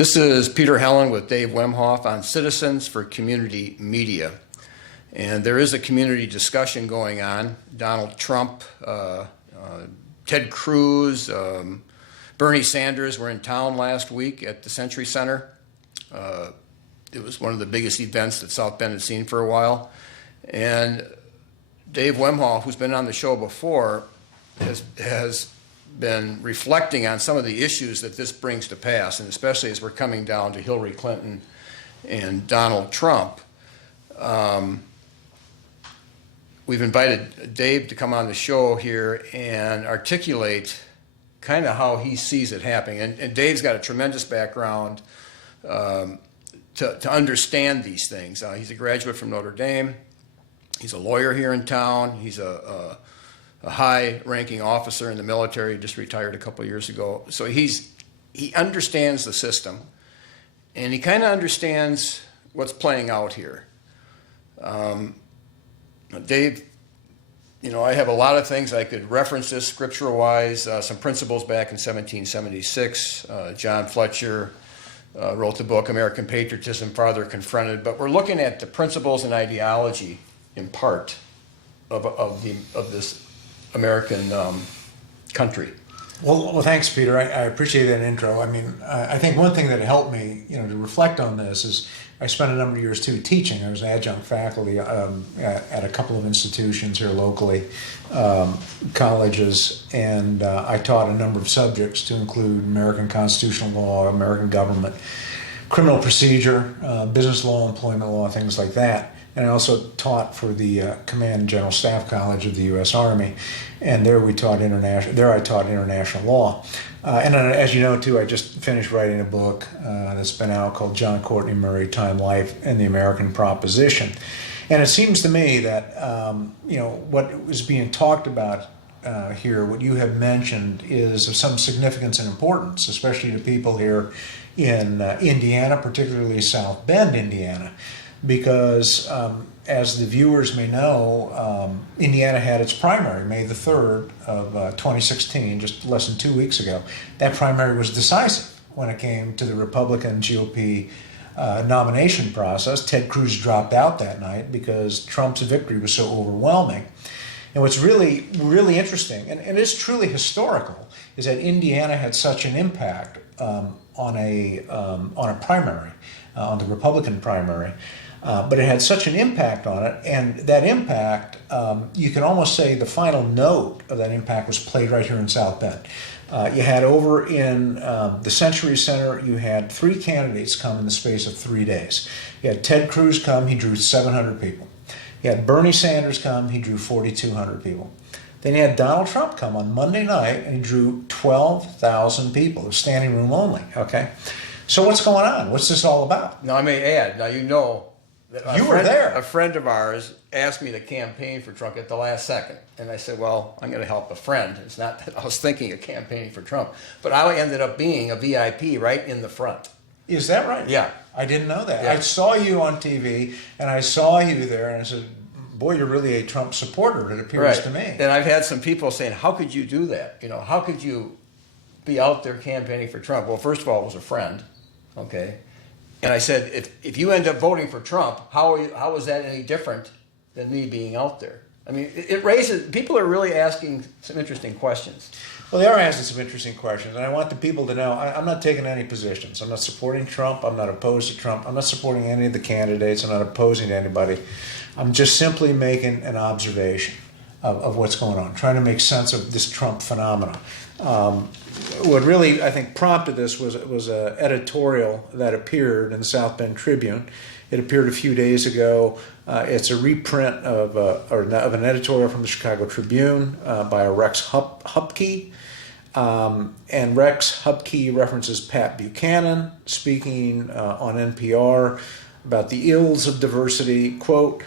This is Peter Helland with Dave Wemhoff on Citizens for Community Media. And there is a community discussion going on. Donald Trump, Ted Cruz, Bernie Sanders were in town last week at the Century Center. It was one of the biggest events that South Bend had seen for a while. And Dave Wemhoff, who's been on the show before, has been reflecting on some of the issues that this brings to pass, and especially as we're coming down to Hillary Clinton and Donald Trump. We've invited Dave to come on the show here and articulate kind of how he sees it happening. And Dave's got a tremendous background to understand these things. He's a graduate from Notre Dame. He's a lawyer here in town. He's a high-ranking officer in the military, just retired a couple years ago. So he understands the system, and he kind of understands what's playing out here. Dave, I have a lot of things I could reference this scriptural-wise, some principles back in 1776. John Fletcher wrote the book American Patriotism, Farther Confronted, but we're looking at the principles and ideology in part of this American country. Well, thanks, Peter. I appreciate that intro. I mean, I think one thing that helped me, to reflect on this is I spent a number of years too teaching. I was adjunct faculty at a couple of institutions here locally, colleges, and I taught a number of subjects to include American constitutional law, American government, criminal procedure, business law, employment law, things like that. And I also taught for the Command and General Staff College of the U.S. Army, and there I taught international law. And as you know, too, I just finished writing a book that's been out called John Courtney Murray, Time, Life, and the American Proposition. And it seems to me that, what is being talked about here, what you have mentioned, is of some significance and importance, especially to people here in Indiana, particularly South Bend, Indiana. Because, as the viewers may know, Indiana had its primary May the 3rd of 2016, just less than 2 weeks ago. That primary was decisive when it came to the Republican GOP nomination process. Ted Cruz dropped out that night because Trump's victory was so overwhelming. And what's really, really interesting, and it's truly historical, is that Indiana had such an impact on a primary, on the Republican primary. But it had such an impact on it, and that impact, you can almost say the final note of that impact was played right here in South Bend. You had over in the Century Center, you had 3 candidates come in the space of 3 days. You had Ted Cruz come, he drew 700 people. You had Bernie Sanders come, he drew 4,200 people. Then you had Donald Trump come on Monday night, and he drew 12,000 people. It was standing room only, okay? So what's going on? What's this all about? Now, I may add, you were there. A friend of ours asked me to campaign for Trump at the last second. And I said, well, I'm going to help a friend. It's not that I was thinking of campaigning for Trump. But I ended up being a VIP right in the front. Is that right? Yeah. I didn't know that. Yeah. I saw you on TV, and I saw you there, and I said, boy, you're really a Trump supporter, it appears to me. And I've had some people saying, how could you do that? How could you be out there campaigning for Trump? Well, first of all, it was a friend, okay? And I said, if you end up voting for Trump, how is that any different than me being out there? I mean, it raises, people are really asking some interesting questions. Well, they are asking some interesting questions, and I want the people to know I'm not taking any positions. I'm not supporting Trump. I'm not opposed to Trump. I'm not supporting any of the candidates. I'm not opposing to anybody. I'm just simply making an observation of what's going on, trying to make sense of this Trump phenomenon. What really, I think, prompted this was an editorial that appeared in the South Bend Tribune. It appeared a few days ago. It's a reprint of an editorial from the Chicago Tribune by a Rex Hupke. And Rex Hupke references Pat Buchanan speaking on NPR about the ills of diversity. Quote,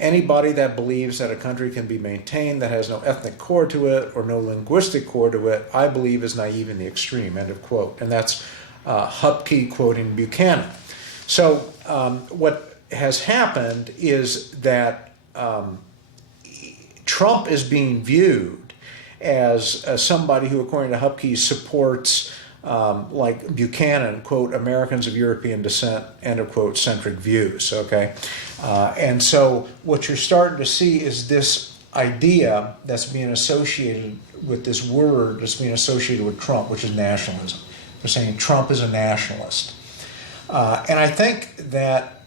anybody that believes that a country can be maintained that has no ethnic core to it or no linguistic core to it, I believe is naive in the extreme, end of quote. And that's Hupke quoting Buchanan. So what has happened is that Trump is being viewed as somebody who, according to Hupke, supports like Buchanan, quote, Americans of European descent, end of quote, centric views, okay? And so what you're starting to see is this idea that's being associated with this word that's being associated with Trump, which is nationalism. They're saying Trump is a nationalist. And I think that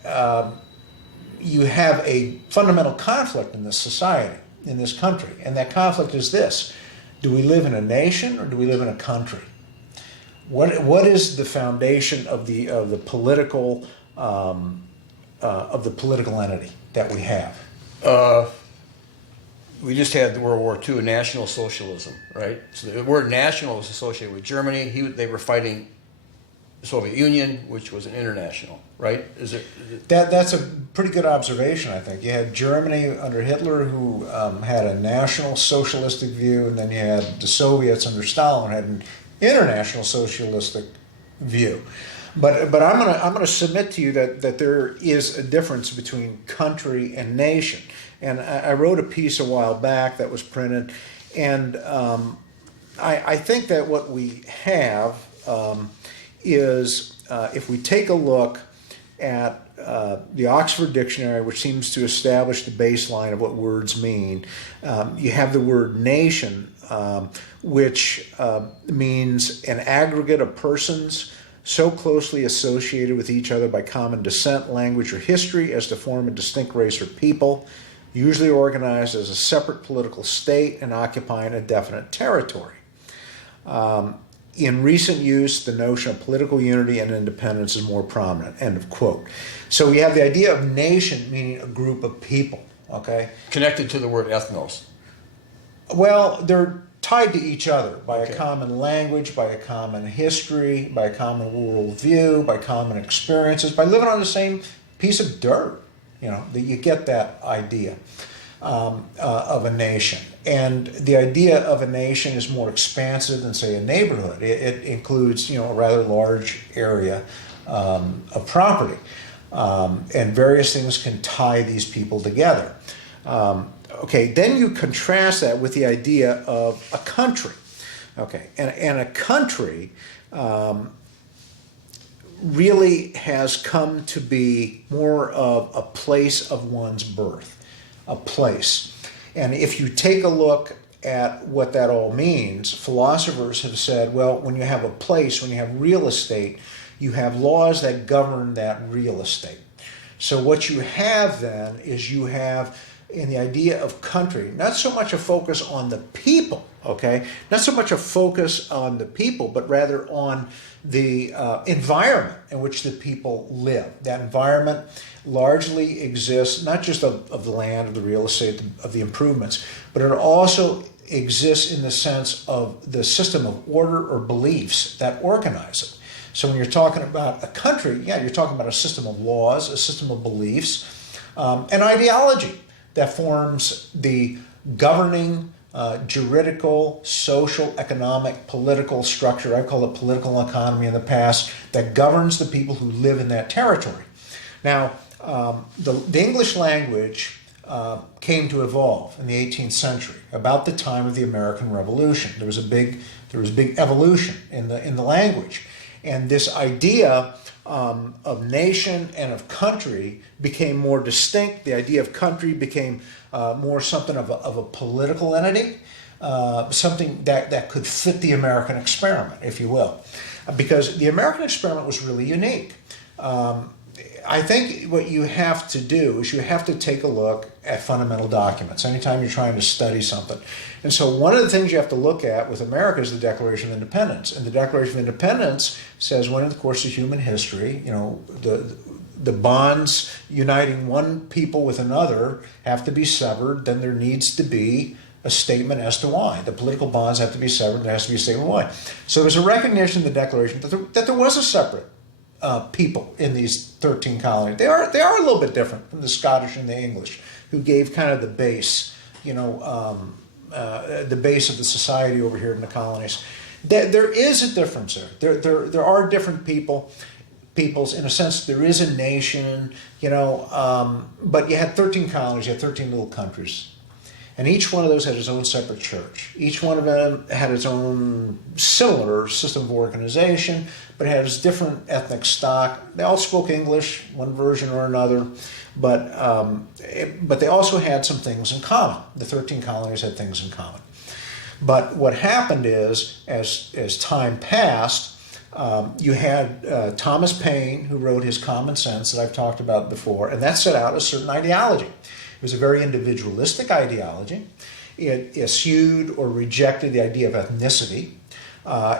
you have a fundamental conflict in this society, in this country, and that conflict is this: do we live in a nation or do we live in a country? What is the foundation of the political entity that we have? We just had the World War II, National Socialism, right? So the word national was associated with Germany. They were fighting the Soviet Union, which was an international, right? That's a pretty good observation, I think. You had Germany under Hitler, who had a national socialistic view, and then you had the Soviets under Stalin, who had an international socialistic view. But I'm gonna submit to you that there is a difference between country and nation. And I wrote a piece a while back that was printed, and I think that what we have is, if we take a look at the Oxford Dictionary, which seems to establish the baseline of what words mean, you have the word nation, which means an aggregate of persons so closely associated with each other by common descent, language, or history as to form a distinct race or people, usually organized as a separate political state and occupying a definite territory. In recent use, the notion of political unity and independence is more prominent, end of quote. So we have the idea of nation, meaning a group of people, okay? Connected to the word ethnos. Well, they're tied to each other by a common language, by a common history, by a common worldview, by common experiences, by living on the same piece of dirt. You know, that you get that idea of a nation. And the idea of a nation is more expansive than, say, a neighborhood. It includes, you know, a rather large area of property. And various things can tie these people together. Okay, then you contrast that with the idea of a country. Okay, and a country really has come to be more of a place of one's birth, a place. And if you take a look at what that all means, philosophers have said, well, when you have a place, when you have real estate, you have laws that govern that real estate. So what you have then is you have, in the idea of country, not so much a focus on the people, okay? Not so much a focus on the people, but rather on the environment in which the people live. That environment largely exists, not just of the land, of the real estate, of the improvements, but it also exists in the sense of the system of order or beliefs that organize it. So when you're talking about a country, yeah, you're talking about a system of laws, a system of beliefs, an ideology that forms the governing juridical, social, economic, political structure. I call it political economy in the past, that governs the people who live in that territory. Now, the English language came to evolve in the 18th century, about the time of the American Revolution. There was a big evolution in the language, and this idea of nation and of country became more distinct. The idea of country became more something of a political entity, something that could fit the American experiment, if you will. Because the American experiment was really unique. I think what you have to do is you have to take a look at fundamental documents anytime you're trying to study something. And so one of the things you have to look at with America is the Declaration of Independence. And the Declaration of Independence says when in the course of human history, you know, the bonds uniting one people with another have to be severed, then there needs to be a statement as to why. The political bonds have to be severed, there has to be a statement why. So there's a recognition in the Declaration that there was a separate people in these 13 colonies. They are a little bit different from the Scottish and the English, who gave kind of the base, you know, the base of the society over here in the colonies. There is a difference there. There are different peoples. In a sense, there is a nation, you know, but you had 13 colonies, you had 13 little countries. And each one of those had its own separate church. Each one of them had its own similar system of organization, but had its different ethnic stock. They all spoke English, one version or another, but they also had some things in common. The 13 colonies had things in common. But what happened is, as time passed, you had Thomas Paine, who wrote his Common Sense that I've talked about before, and that set out a certain ideology. It was a very individualistic ideology. It eschewed or rejected the idea of ethnicity.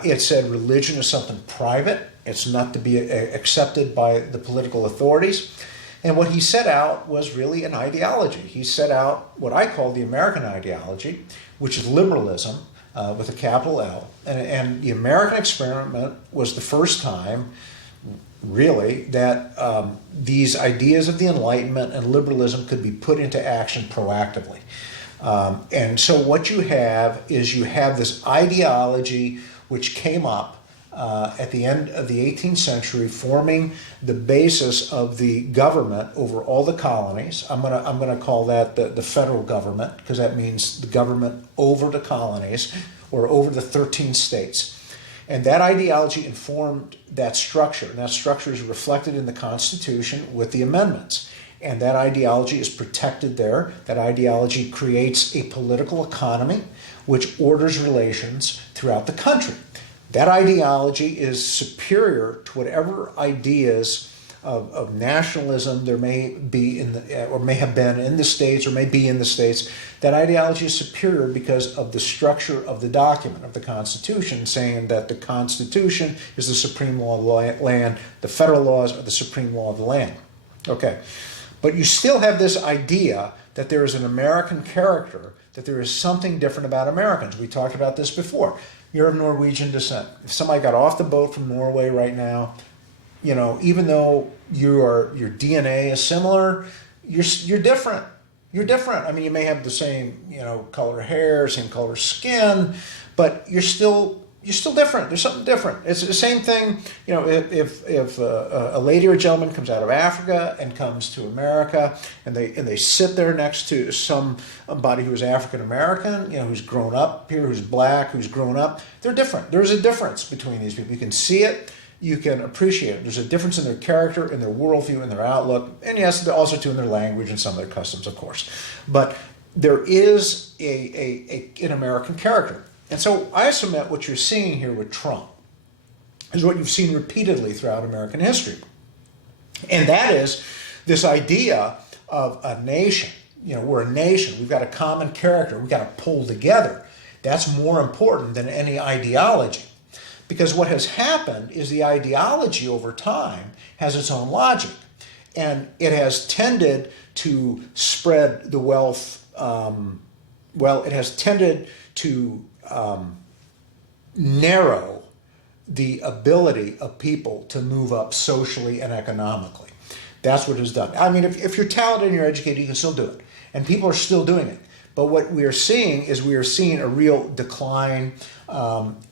It said religion is something private. It's not to be accepted by the political authorities. And what he set out was really an ideology. He set out what I call the American ideology, which is liberalism with a capital L. And the American experiment was the first time, really, that these ideas of the Enlightenment and liberalism could be put into action proactively. And so what you have is you have this ideology which came up at the end of the 18th century, forming the basis of the government over all the colonies. I'm gonna call that the federal government, because that means the government over the colonies or over the 13 states. And that ideology informed that structure, and that structure is reflected in the Constitution with the amendments. And that ideology is protected there. That ideology creates a political economy which orders relations throughout the country. That ideology is superior to whatever ideas of nationalism there may be or may have been in the States or may be in the States. That ideology is superior because of the structure of the document, of the Constitution, saying that the Constitution is the supreme law of the land, the federal laws are the supreme law of the land. Okay, but you still have this idea that there is an American character, that there is something different about Americans. We talked about this before. You're of Norwegian descent. If somebody got off the boat from Norway right now, you know, even though your DNA is similar, you're different. You're different. I mean, you may have the same, you know, color hair, same color skin, but you're still different. There's something different. It's the same thing, you know, if a lady or a gentleman comes out of Africa and comes to America, and they sit there next to somebody who is African American, you know, who's grown up here, who's black, who's grown up, they're different. There's a difference between these people. You can see it. You can appreciate it. There's a difference in their character, in their worldview, in their outlook, and yes, also too in their language and some of their customs, of course. But there is an American character. And so I submit what you're seeing here with Trump is what you've seen repeatedly throughout American history. And that is this idea of a nation. You know, we're a nation. We've got a common character. We've got to pull together. That's more important than any ideology. Because what has happened is the ideology over time has its own logic. And it has tended to spread the wealth, it has tended to narrow the ability of people to move up socially and economically. That's what it's done. I mean, if you're talented and you're educated, you can still do it. And people are still doing it. But what we are seeing is we are seeing a real decline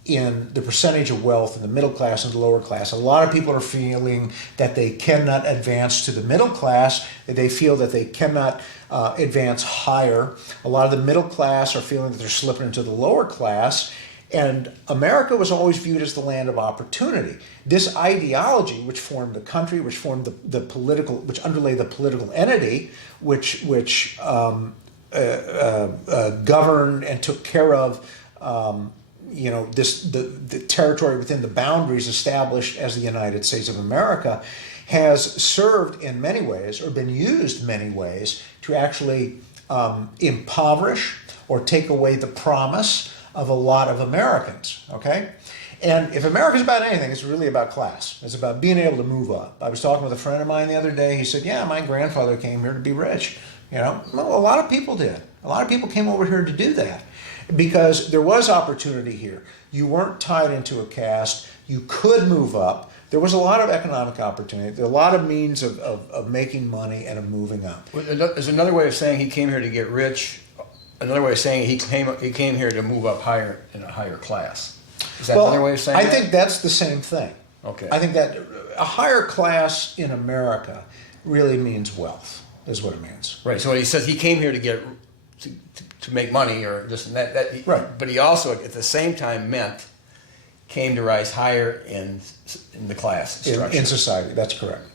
in the percentage of wealth in the middle class and the lower class. A lot of people are feeling that they cannot advance to the middle class, that they feel that they cannot advance higher. A lot of the middle class are feeling that they're slipping into the lower class. And America was always viewed as the land of opportunity. This ideology, which formed the country, which formed the political, which underlay the political entity, which governed and took care of, the territory within the boundaries established as the United States of America, has served in many ways, or been used in many ways, to actually impoverish or take away the promise of a lot of Americans. Okay. And if America's about anything, it's really about class. It's about being able to move up. I was talking with a friend of mine the other day. He said, yeah, my grandfather came here to be rich. You know, well, a lot of people did. A lot of people came over here to do that because there was opportunity here. You weren't tied into a caste. You could move up. There was a lot of economic opportunity. There were a lot of means of making money and of moving up. Well, there's another way of saying he came here to get rich. Another way of saying he came here to move up higher in a higher class. Is that another way of saying I that? think that's the same thing. Okay. I think that a higher class in America really means wealth, is what it means. Right. So he says he came here to to make money or this and that. Right. But he also, at the same time, came to rise higher in the class structure. In society. That's correct.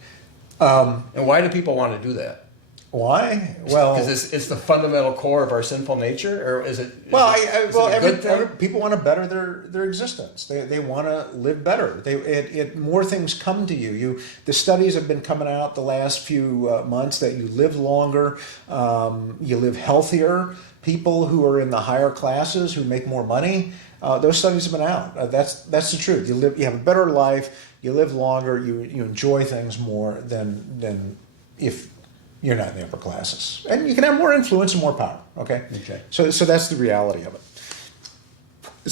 And why do people want to do that? Why? Well, because it's the fundamental core of our sinful nature, or is it? People want to better their existence. They want to live better. More things come to you. The studies have been coming out the last few months that you live longer, you live healthier. People who are in the higher classes who make more money, those studies have been out. That's the truth. You have a better life. You live longer. You enjoy things more than if you're not in the upper classes, and you can have more influence and more power. Okay. So that's the reality of it.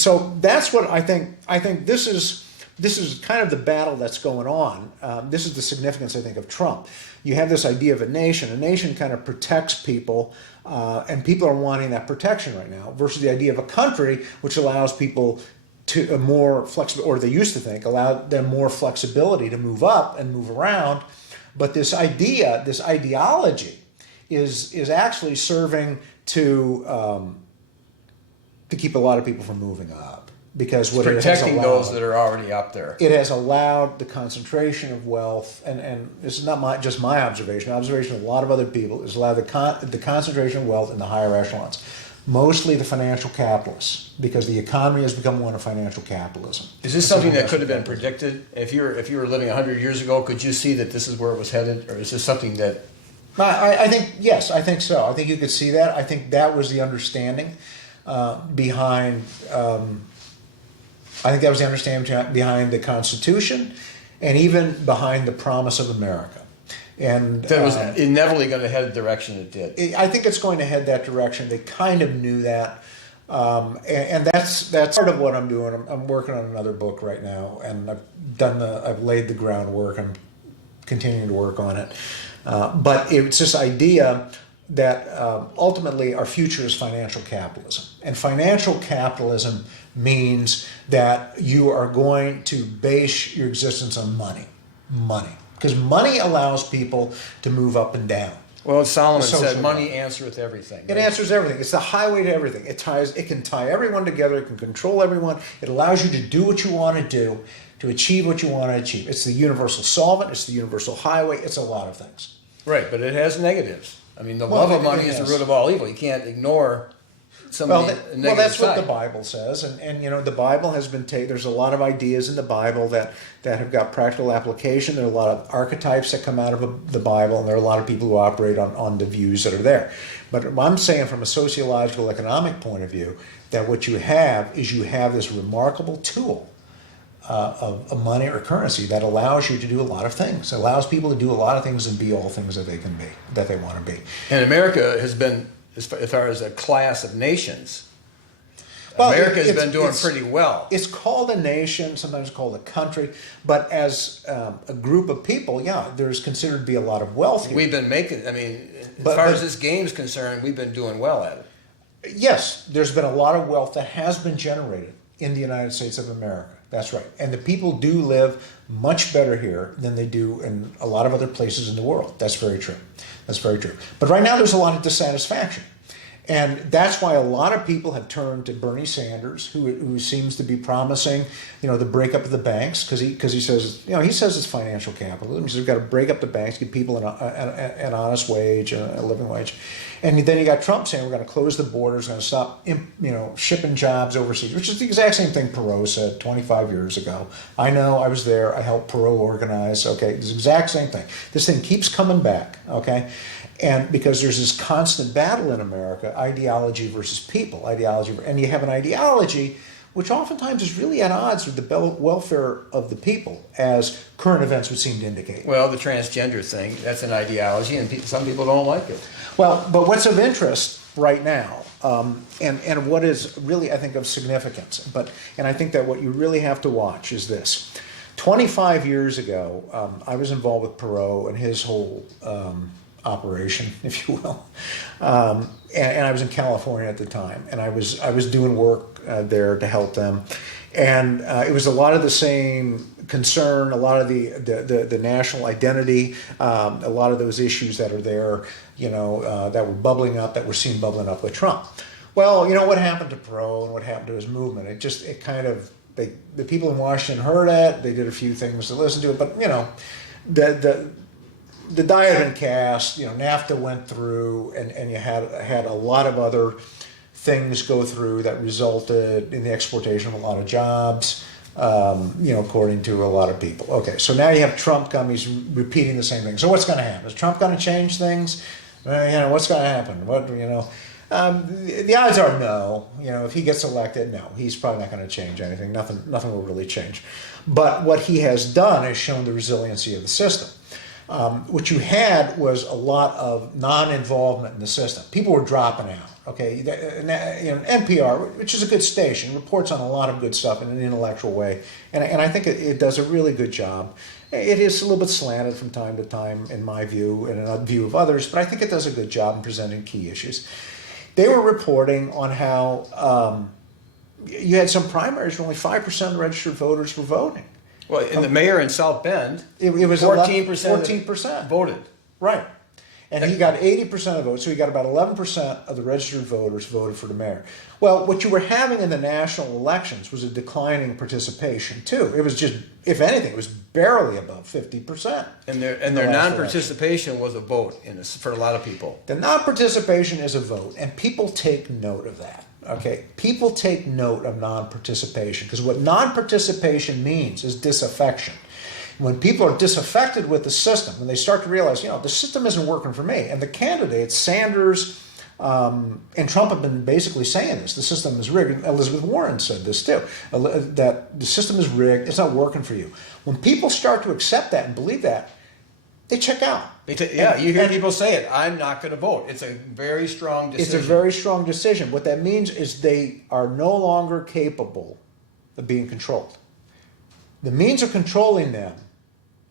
So that's what I think. I think this is kind of the battle that's going on. This is the significance, I think, of Trump. You have this idea of a nation. A nation kind of protects people, and people are wanting that protection right now. Versus the idea of a country, which allows people to a more flexible, or they used to think, allowed them more flexibility to move up and move around. But this ideology, is actually serving to keep a lot of people from moving up, because what protecting those that are already up there. It has allowed the concentration of wealth, and this is not just my observation. Observation of a lot of other people is allowed the concentration of wealth in the higher echelons. Mostly the financial capitalists, because the economy has become one of financial capitalism. Is this something that could have been predicted? If you were living 100 years ago, could you see that this is where it was headed, or is this something that? I think yes. I think so. I think you could see that. I think that was the understanding behind. I think that was the understanding behind the Constitution, and even behind the promise of America. And that was inevitably going to head the direction it did. I think it's going to head that direction. They kind of knew that, and that's part of what I'm doing. I'm working on another book right now, and I've laid the groundwork. I'm continuing to work on it, but it's this idea that ultimately our future is financial capitalism, and financial capitalism means that you are going to base your existence on money. Because money allows people to move up and down. Well, Solomon said, "Money answereth everything." It answers everything. It's the highway to everything. It can tie everyone together. It can control everyone. It allows you to do what you want to do, to achieve what you want to achieve. It's the universal solvent. It's the universal highway. It's a lot of things. Right, but it has negatives. I mean, the love of money is the root of all evil. You can't ignore. That's what the Bible says, and the Bible has been there's a lot of ideas in the Bible that have got practical application. There are a lot of archetypes that come out of the Bible, and there are a lot of people who operate on the views that are there. But I'm saying from a sociological, economic point of view, that what you have is this remarkable tool of money or currency that allows you to do a lot of things. It allows people to do a lot of things and be all things that they can be, that they want to be. And America has been, as far as a class of nations, America has been doing pretty well. It's called a nation, sometimes called a country, but as a group of people, there's considered to be a lot of wealth here. We've been making, as far as this game is concerned, we've been doing well at it. Yes, there's been a lot of wealth that has been generated in the United States of America. That's right. And the people do live much better here than they do in a lot of other places in the world. That's very true. But right now there's a lot of dissatisfaction. And that's why a lot of people have turned to Bernie Sanders, who seems to be promising, the breakup of the banks, because he says, he says it's financial capitalism. He says we've got to break up the banks, give people an honest wage, a living wage. And then you got Trump saying we're going to close the borders, going to stop, shipping jobs overseas, which is the exact same thing Perot said 25 years ago. I know, I was there, I helped Perot organize. Okay, it's the exact same thing. This thing keeps coming back. Okay. And because there's this constant battle in America, ideology versus people, and you have an ideology which oftentimes is really at odds with the welfare of the people, as current events would seem to indicate. Well, the transgender thing, that's an ideology, and some people don't like it. Well, but what's of interest right now, and what is really, I think, of significance, and I think that what you really have to watch is this. 25 years ago, I was involved with Perot and his whole operation, if you will, and I was in California at the time, and I was doing work there to help them, and it was a lot of the same concern, a lot of the national identity, a lot of those issues that are there, that were bubbling up, that we're seeing bubbling up with Trump. Well, what happened to Perot and what happened to his movement? It kind of, the people in Washington heard it. They did a few things to listen to it, but the die had been cast. NAFTA went through, and you had a lot of other things go through that resulted in the exportation of a lot of jobs. According to a lot of people. Okay, so now you have Trump come. He's repeating the same thing. So what's going to happen? Is Trump going to change things? What's going to happen? The odds are no. If he gets elected, no, he's probably not going to change anything. Nothing will really change. But what he has done is shown the resiliency of the system. What you had was a lot of non-involvement in the system. People were dropping out. Okay, NPR, which is a good station, reports on a lot of good stuff in an intellectual way, and I think it does a really good job. It is a little bit slanted from time to time, in my view, and in a view of others, but I think it does a good job in presenting key issues. They were reporting on how you had some primaries where only 5% of registered voters were voting. Well, in the mayor in South Bend, it was 14% voted. Right. And he got 80% of the votes, so he got about 11% of the registered voters voted for the mayor. Well, what you were having in the national elections was a declining participation, too. It was just, if anything, it was barely above 50%. And their non-participation was a vote for a lot of people. The non-participation is a vote, and people take note of that. Okay, people take note of non-participation, because what non-participation means is disaffection. When people are disaffected with the system, when they start to realize, the system isn't working for me, and the candidates, Sanders and Trump have been basically saying this, the system is rigged. Elizabeth Warren said this too, that the system is rigged, it's not working for you. When people start to accept that and believe that, they check out. You hear people say it, I'm not going to vote. It's a very strong decision. It's a very strong decision. What that means is they are no longer capable of being controlled. The means of controlling them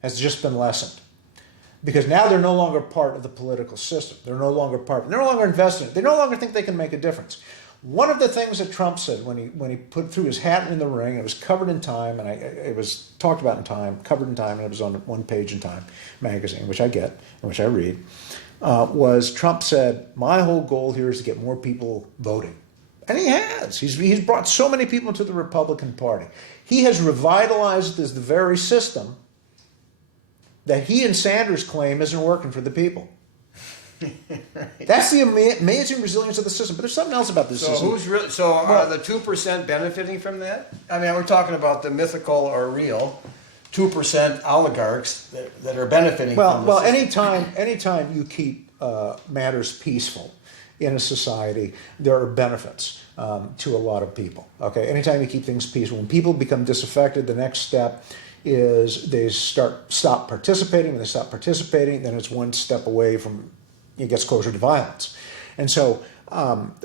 has just been lessened, because now they're no longer part of the political system. They're no longer invested in it. They no longer think they can make a difference. One of the things that Trump said when he threw his hat in the ring, and it was covered in Time, and it was talked about in Time, covered in Time, and it was on one page in Time magazine, which I get and which I read, was Trump said, my whole goal here is to get more people voting. And he has. He's brought so many people into the Republican Party. He has revitalized the very system that he and Sanders claim isn't working for the people. Right. That's the amazing resilience of the system. But there's something else about this system. Are the 2% benefiting from that? I mean, we're talking about the mythical or real 2% oligarchs that are benefiting from this. Well, anytime you keep matters peaceful in a society, there are benefits to a lot of people. Okay, anytime you keep things peaceful, when people become disaffected, the next step is they stop participating. When they stop participating, then it's one step away from, it gets closer to violence. And so,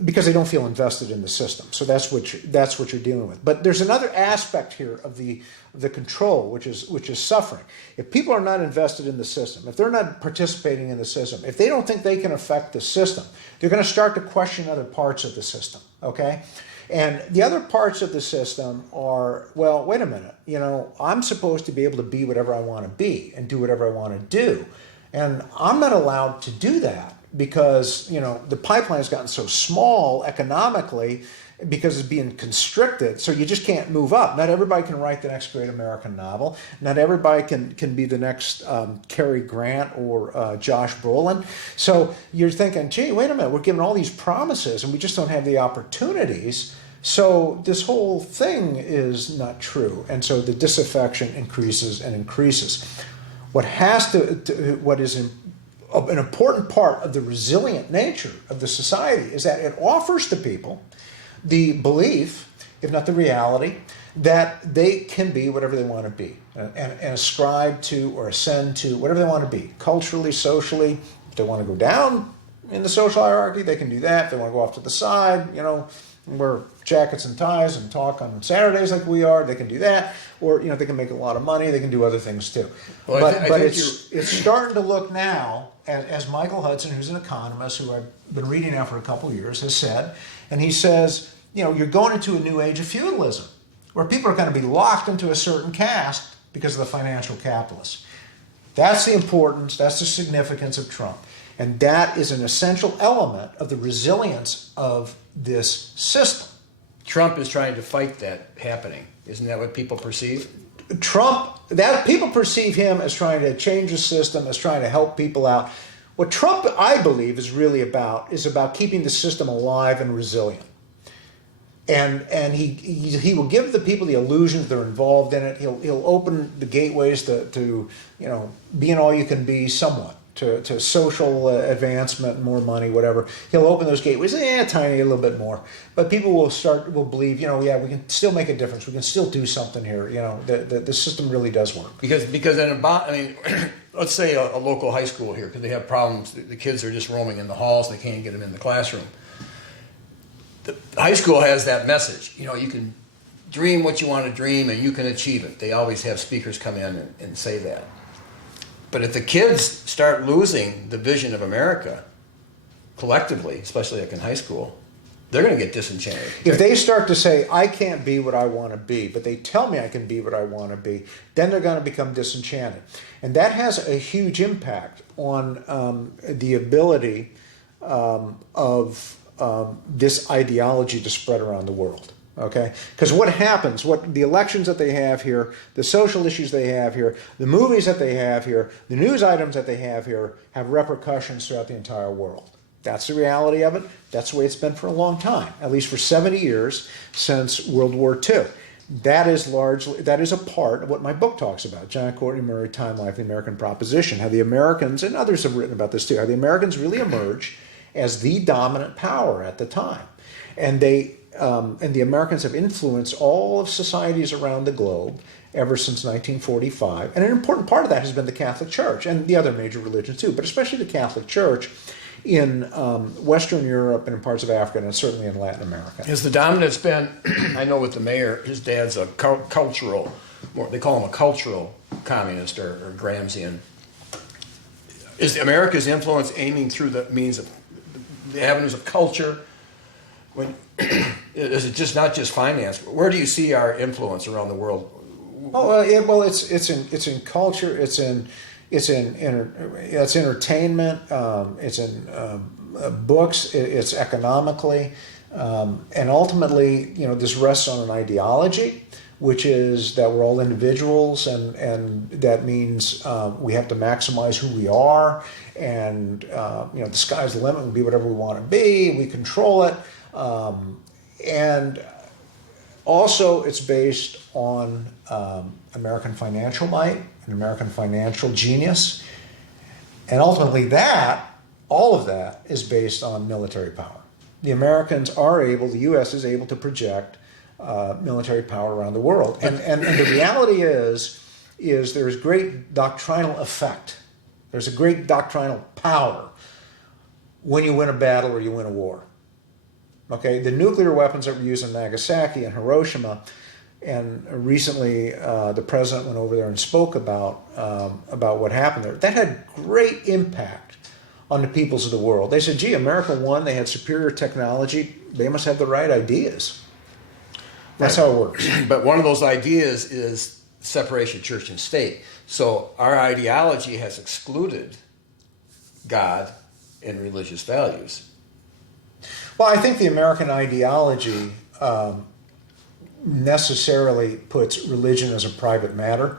because they don't feel invested in the system. So that's what you're dealing with. But there's another aspect here of the control, which is suffering. If people are not invested in the system, if they're not participating in the system, if they don't think they can affect the system, they're going to start to question other parts of the system. Okay? And the other parts of the system are, well, wait a minute, I'm supposed to be able to be whatever I want to be and do whatever I want to do. And I'm not allowed to do that because, the pipeline has gotten so small economically because it's being constricted, so you just can't move up. Not everybody can write the next great American novel. Not everybody can be the next Cary Grant or Josh Brolin. So you're thinking, gee, wait a minute, we're given all these promises and we just don't have the opportunities. So this whole thing is not true. And so the disaffection increases and increases. What is an important part of the resilient nature of the society is that it offers to people the belief, if not the reality, that they can be whatever they want to be and ascribe to or ascend to whatever they want to be, culturally, socially. If they want to go down in the social hierarchy, they can do that. If they want to go off to the side, wear jackets and ties and talk on Saturdays like we are, they can do that. Or, they can make a lot of money, they can do other things too. Well, but it's starting to look now, as Michael Hudson, who's an economist, who I've been reading now for a couple of years, has said, and he says, you're going into a new age of feudalism, where people are going to be locked into a certain caste because of the financial capitalists. That's the importance, that's the significance of Trump. And that is an essential element of the resilience of this system. Trump is trying to fight that happening. Isn't that what people perceive? That people perceive him as trying to change the system, as trying to help people out. What Trump, I believe, is really about is about keeping the system alive and resilient. And he will give the people the illusion that they're involved in it. He'll open the gateways to being all you can be somewhat, to social advancement, more money, whatever. He'll open those gateways, tiny, a little bit more. But people will believe, we can still make a difference. We can still do something here. The system really does work. Because let's say a local high school here, because they have problems. The kids are just roaming in the halls. They can't get them in the classroom. The high school has that message. You can dream what you want to dream and you can achieve it. They always have speakers come in and say that. But if the kids start losing the vision of America collectively, especially like in high school, they're going to get disenchanted. If they start to say, I can't be what I want to be, but they tell me I can be what I want to be, then they're going to become disenchanted. And that has a huge impact on the ability of this ideology to spread around the world. Okay? Because what happens, the elections that they have here, the social issues they have here, the movies that they have here, the news items that they have here have repercussions throughout the entire world. That's the reality of it. That's the way it's been for a long time, at least for 70 years since World War II. That is a part of what my book talks about, John Courtney Murray, Time, Life, the American Proposition, how the Americans, and others have written about this too, how the Americans really emerge as the dominant power at the time. And the Americans have influenced all of societies around the globe ever since 1945. And an important part of that has been the Catholic Church and the other major religions too, but especially the Catholic Church in Western Europe and in parts of Africa and certainly in Latin America. Has the dominance been, I know with the mayor, his dad's a cultural, they call him a cultural communist or Gramscian. Is America's influence aiming through the avenues of culture? Is it just not just finance? Where do you see our influence around the world? It's in culture. It's entertainment. It's in books. It's economically, and ultimately, this rests on an ideology, which is that we're all individuals, and that means we have to maximize who we are, and the sky's the limit. We'll be whatever we want to be. We control it. And also it's based on American financial might and American financial genius. And ultimately all of that is based on military power. The U.S. is able to project military power around the world. And the reality is there's great doctrinal effect. There's a great doctrinal power when you win a battle or you win a war. Okay, the nuclear weapons that were used in Nagasaki and Hiroshima, and recently the president went over there and spoke about what happened there. That had great impact on the peoples of the world. They said, gee, America won, they had superior technology, they must have the right ideas. That's how it works. But one of those ideas is separation of church and state. So our ideology has excluded God and religious values. Well, I think the American ideology necessarily puts religion as a private matter.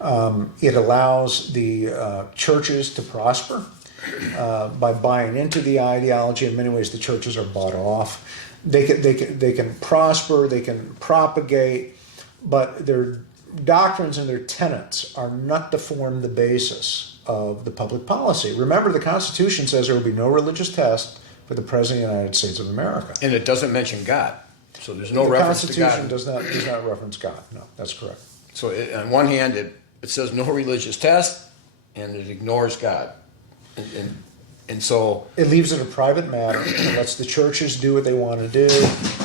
It allows the churches to prosper by buying into the ideology. In many ways, the churches are bought off. They can prosper, they can propagate, but their doctrines and their tenets are not to form the basis of the public policy. Remember, the Constitution says there will be no religious test for the President of the United States of America. And it doesn't mention God. So there's no reference to God. The Constitution does not reference God. No, that's correct. So on one hand, it says no religious test, and it ignores God. And so it leaves it a private matter. It lets the churches do what they want to do.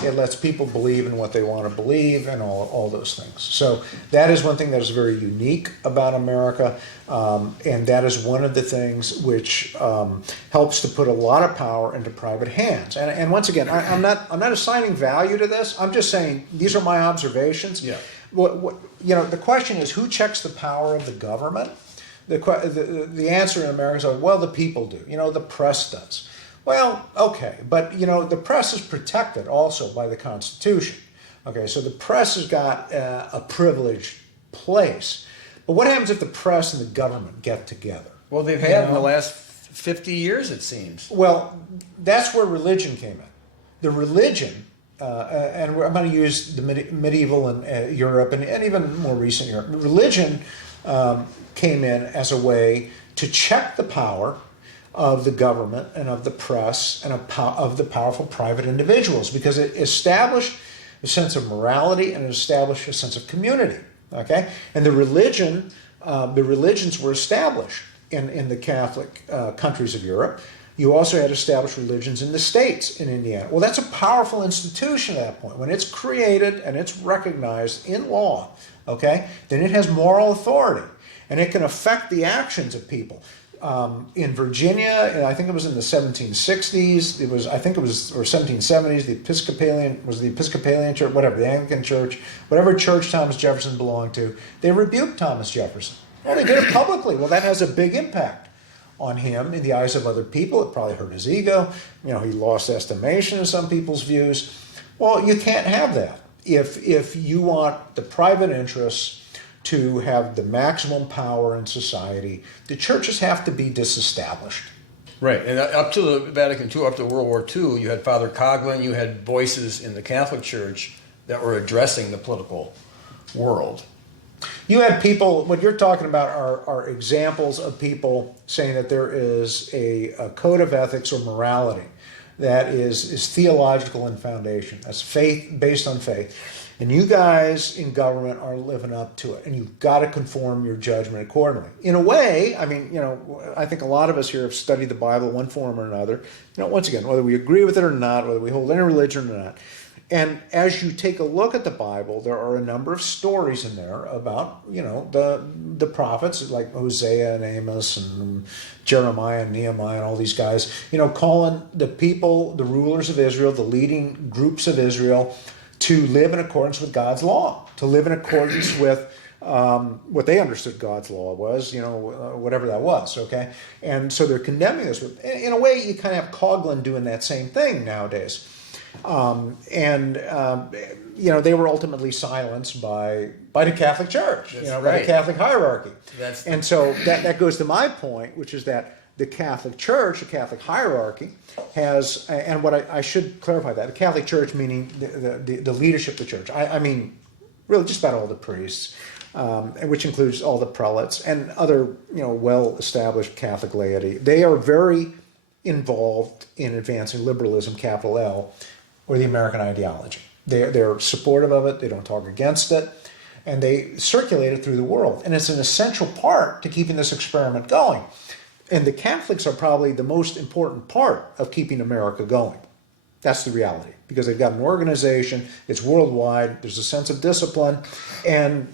It lets people believe in what they want to believe and all those things. So that is one thing that is very unique about America, and that is one of the things which helps to put a lot of power into private hands. And once again, I'm not assigning value to this. I'm just saying these are my observations. Yeah. The question is, who checks the power of the government? The answer in America is, well, the people do. The press does. Well, okay, but the press is protected also by the Constitution. Okay, so the press has got a privileged place. But what happens if the press and the government get together? Well, they've had in the last 50 years, it seems. Well, that's where religion came in. The religion, and I'm going to use the medieval and Europe and even more recent Europe. Religion came in as a way to check the power of the government and of the press and of the powerful private individuals, because it established a sense of morality and it established a sense of community. Okay, and the religions were established in the Catholic countries of Europe. You also had established religions in the states in Indiana. Well, that's a powerful institution at that point. When it's created and it's recognized in law, okay, then it has moral authority and it can affect the actions of people. In Virginia, I think it was in the 1760s, or 1770s, the Episcopalian Church, whatever, the Anglican Church, whatever church Thomas Jefferson belonged to, they rebuked Thomas Jefferson. Well, they did it publicly. Well, that has a big impact on him in the eyes of other people. It probably hurt his ego. He lost estimation of some people's views. Well, you can't have that. If you want the private interests to have the maximum power in society, the churches have to be disestablished. Right, and up to the Vatican II, up to World War II, you had Father Coughlin, you had voices in the Catholic Church that were addressing the political world. You had people, what you're talking about are examples of people saying that there is a code of ethics or morality that is theological in foundation. That's faith, based on faith. And you guys in government are living up to it, and you've got to conform your judgment accordingly. In a way, I mean, I think a lot of us here have studied the Bible in one form or another. Once again, whether we agree with it or not, whether we hold any religion or not. And as you take a look at the Bible, there are a number of stories in there about, the prophets like Hosea and Amos and Jeremiah and Nehemiah and all these guys, calling the people, the rulers of Israel, the leading groups of Israel, to live in accordance with God's law, to live in accordance with what they understood God's law was, whatever that was, okay? And so they're condemning this. In a way, you kind of have Coughlin doing that same thing nowadays. They were ultimately silenced by the Catholic Church, by the Catholic hierarchy. And so that goes to my point, which is that the Catholic Church, the Catholic hierarchy, has, and what I should clarify that, the Catholic Church meaning the leadership of the church. I mean, really just about all the priests, which includes all the prelates and other, well-established Catholic laity. They are very involved in advancing liberalism, capital L, or the American ideology. They're supportive of it, they don't talk against it, and they circulate it through the world. And it's an essential part to keeping this experiment going. And the Catholics are probably the most important part of keeping America going. That's the reality, because they've got an organization, it's worldwide, there's a sense of discipline, and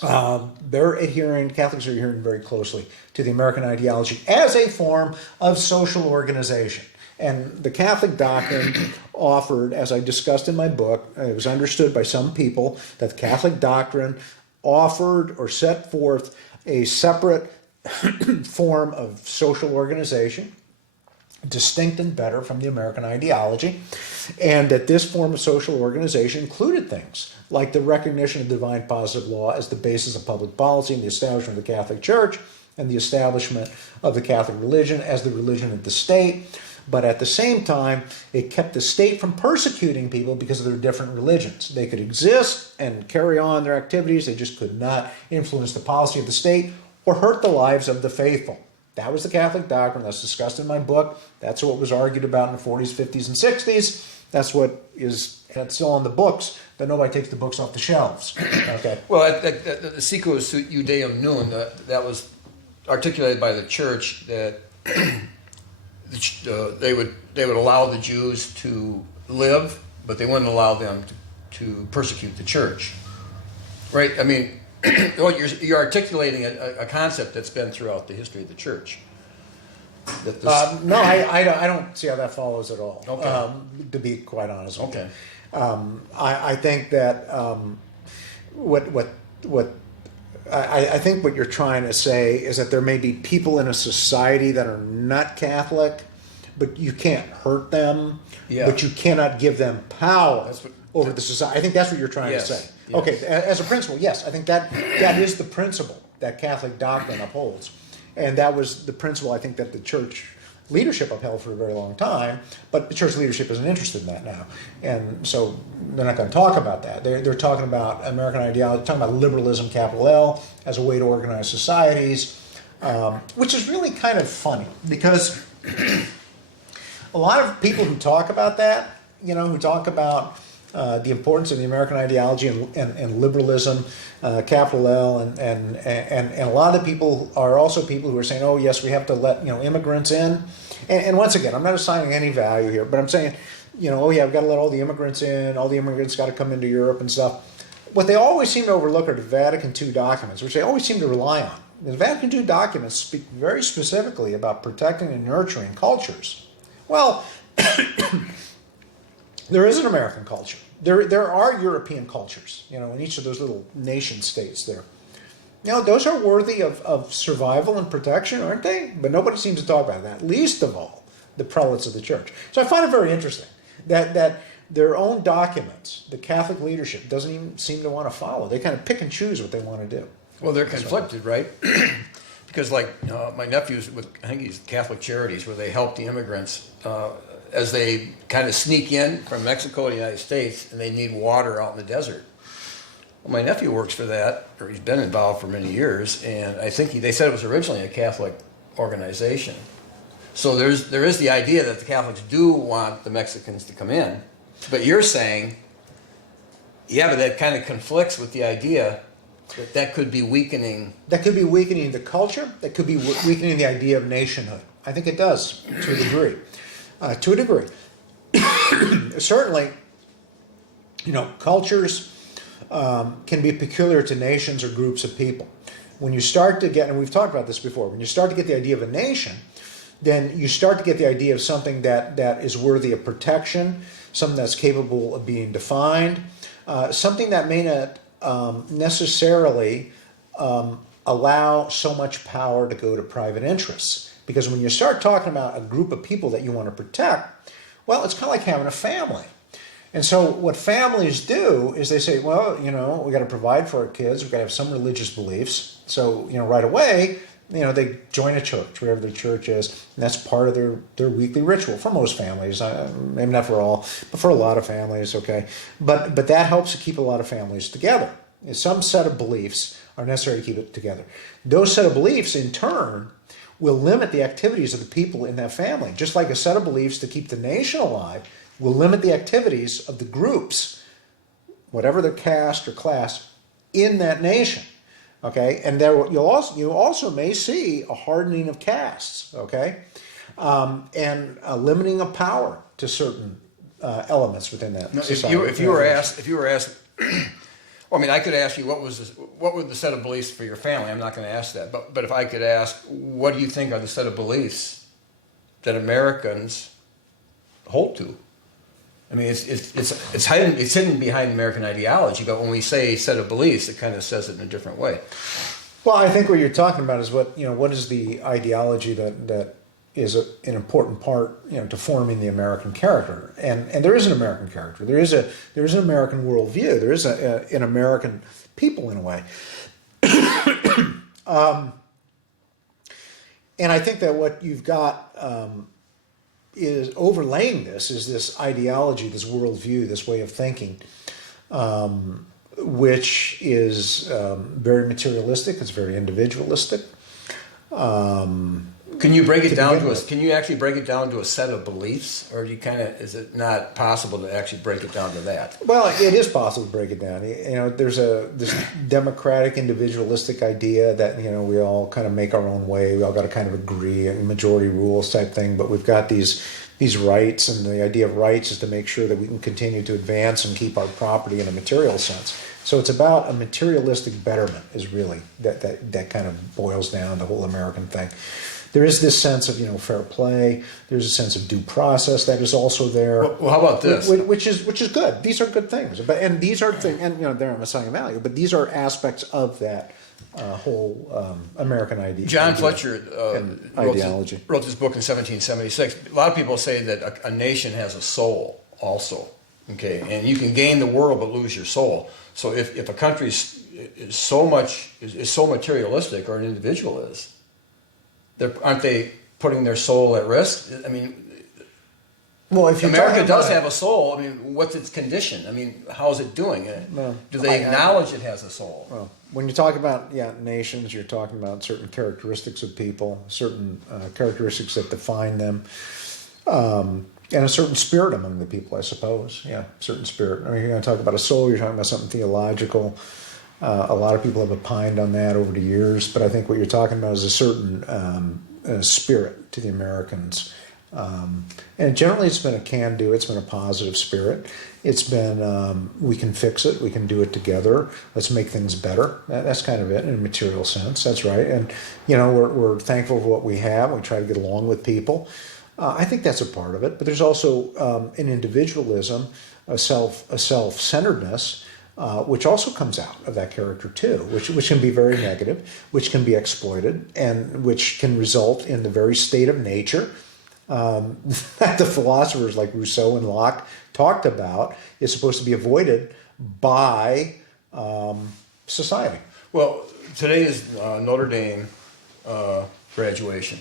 Catholics are adhering very closely to the American ideology as a form of social organization. And the Catholic doctrine offered, as I discussed in my book, it was understood by some people that the Catholic doctrine offered or set forth a separate form of social organization, distinct and better from the American ideology, and that this form of social organization included things like the recognition of divine positive law as the basis of public policy and the establishment of the Catholic Church and the establishment of the Catholic religion as the religion of the state. But at the same time, it kept the state from persecuting people because of their different religions. They could exist and carry on their activities, they just could not influence the policy of the state or hurt the lives of the faithful. That was the Catholic doctrine. That's discussed in my book. That's what was argued about in the 40s, 50s, and 60s. That's that's still on the books, but nobody takes the books off the shelves. Okay. Well, the Sicut Judaeum Nun, that was articulated by the church that they would allow the Jews to live, but they wouldn't allow them to persecute the church. Right? I mean, you're articulating a concept that's been throughout the history of the church. No, I don't see how that follows at all. Okay. To be quite honest with Okay. you, I think that I think what you're trying to say is that there may be people in a society that are not Catholic, but you can't hurt them, Yeah. but you cannot give them power That's what- over the society. I think that's what you're trying Yes, to say. yes. Okay, as a principle, yes, I think that is the principle that Catholic doctrine upholds. And that was the principle, I think, that the church leadership upheld for a very long time, but the church leadership isn't interested in that now. And so they're not going to talk about that. They're talking about American ideology, talking about liberalism, capital L, as a way to organize societies, which is really kind of funny because a lot of people who talk about that, who talk about the importance of the American ideology and liberalism, capital L, and a lot of people are also people who are saying, oh yes, we have to let immigrants in. And once again, I'm not assigning any value here, but I'm saying, oh yeah, we've got to let all the immigrants in. All the immigrants got to come into Europe and stuff. What they always seem to overlook are the Vatican II documents, which they always seem to rely on. The Vatican II documents speak very specifically about protecting and nurturing cultures. Well, there is an American culture. There are European cultures, in each of those little nation states there. Those are worthy of survival and protection, aren't they? But nobody seems to talk about that, least of all the prelates of the church. So I find it very interesting that their own documents, the Catholic leadership doesn't even seem to want to follow. They kind of pick and choose what they want to do. Well, they're conflicted, right? Because my nephew's with, I think he's Catholic Charities, where they help the immigrants as they kind of sneak in from Mexico to the United States, and they need water out in the desert. Well, my nephew works for that, or he's been involved for many years, and I think they said it was originally a Catholic organization. So there is the idea that the Catholics do want the Mexicans to come in, but you're saying, yeah, but that kind of conflicts with the idea that could be weakening. That could be weakening the culture. That could be weakening the idea of nationhood. I think it does, to a degree. Certainly, cultures can be peculiar to nations or groups of people. When you start to get, and we've talked about this before, when you start to get the idea of a nation, then you start to get the idea of something that is worthy of protection, something that's capable of being defined, something that may not necessarily allow so much power to go to private interests. Because when you start talking about a group of people that you want to protect, well, it's kind of like having a family. And so what families do is they say, well, we got to provide for our kids, we've got to have some religious beliefs. So, right away, they join a church, wherever their church is, and that's part of their weekly ritual for most families. Maybe not for all, but for a lot of families, okay? But that helps to keep a lot of families together. Some set of beliefs are necessary to keep it together. Those set of beliefs, in turn, will limit the activities of the people in that family. Just like a set of beliefs to keep the nation alive will limit the activities of the groups, whatever their caste or class, in that nation. Okay, and there you also may see a hardening of castes. Okay, and a limiting of power to certain elements within that society. If you were asked, well, I could ask you what were the set of beliefs for your family. I'm not going to ask that, but if I could ask, what do you think are the set of beliefs that Americans hold to? It's hidden behind American ideology, but when we say set of beliefs, it kind of says it in a different way. Well, I think what you're talking about is what is the ideology that is an important part, to forming the American character, and there is an American character. There is an American worldview. There is an American people in a way, and I think that what you've got is overlaying this is this ideology, this worldview, this way of thinking, which is very materialistic. It's very individualistic. Can you break it down to us? Can you actually break it down to a set of beliefs, or is it not possible to actually break it down to that? Well, it is possible to break it down. There's this democratic, individualistic idea that we all kind of make our own way. We all got to kind of agree, and majority rules type thing. But we've got these rights, and the idea of rights is to make sure that we can continue to advance and keep our property in a material sense. So it's about a materialistic betterment is really that kind of boils down the whole American thing. there is this sense of fair play. There's a sense of due process that is also there. Well, how about this? Which is good. These are good things, and these are things, and they're a Messiah value, but these are aspects of that whole American idea. John Fletcher ideology wrote this book in 1776. A lot of people say that a nation has a soul also. Okay, and you can gain the world but lose your soul. So if a country is so materialistic, or an individual is, aren't they putting their soul at risk? I mean, well, if America does have a soul, I mean, what's its condition? I mean, how is it doing? Do they acknowledge it has a soul? Well, when you talk about nations, you're talking about certain characteristics of people, certain characteristics that define them. And a certain spirit among the people, I suppose. Yeah, certain spirit. I mean, you're going to talk about a soul, you're talking about something theological. A lot of people have opined on that over the years, but I think what you're talking about is a certain spirit to the Americans. And generally it's been a can-do, it's been a positive spirit. It's been, we can fix it, we can do it together, let's make things better. That's kind of it in a material sense, that's right. And, we're thankful for what we have, we try to get along with people. I think that's a part of it, but there's also an individualism, a self-centeredness, which also comes out of that character too, which can be very negative, which can be exploited, and which can result in the very state of nature that the philosophers like Rousseau and Locke talked about is supposed to be avoided by society. Well, today is Notre Dame graduation,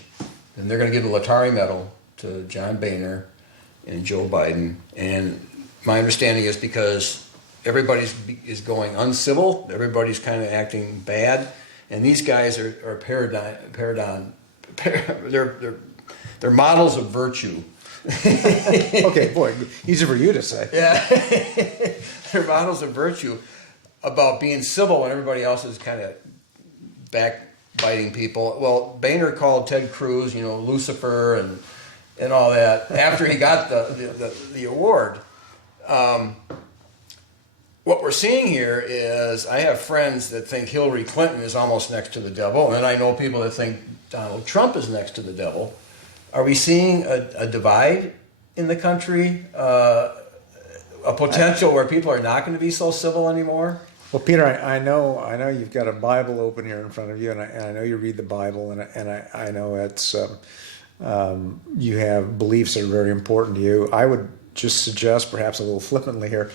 and they're going to give the Latari Medal to John Boehner and Joe Biden, and my understanding is because everybody's is going uncivil, everybody's kind of acting bad, and these guys are they're models of virtue. Okay, boy, easy for you to say. Yeah, they're models of virtue about being civil when everybody else is kind of backbiting people. Well, Boehner called Ted Cruz, Lucifer and all that after he got the award. What we're seeing here is I have friends that think Hillary Clinton is almost next to the devil, and I know people that think Donald Trump is next to the devil. Are we seeing a divide in the country, a potential where people are not going to be so civil anymore? Well, Peter, I know you've got a Bible open here in front of you, and I know you read the Bible, and I know it's you have beliefs that are very important to you. I would just suggest, perhaps a little flippantly here,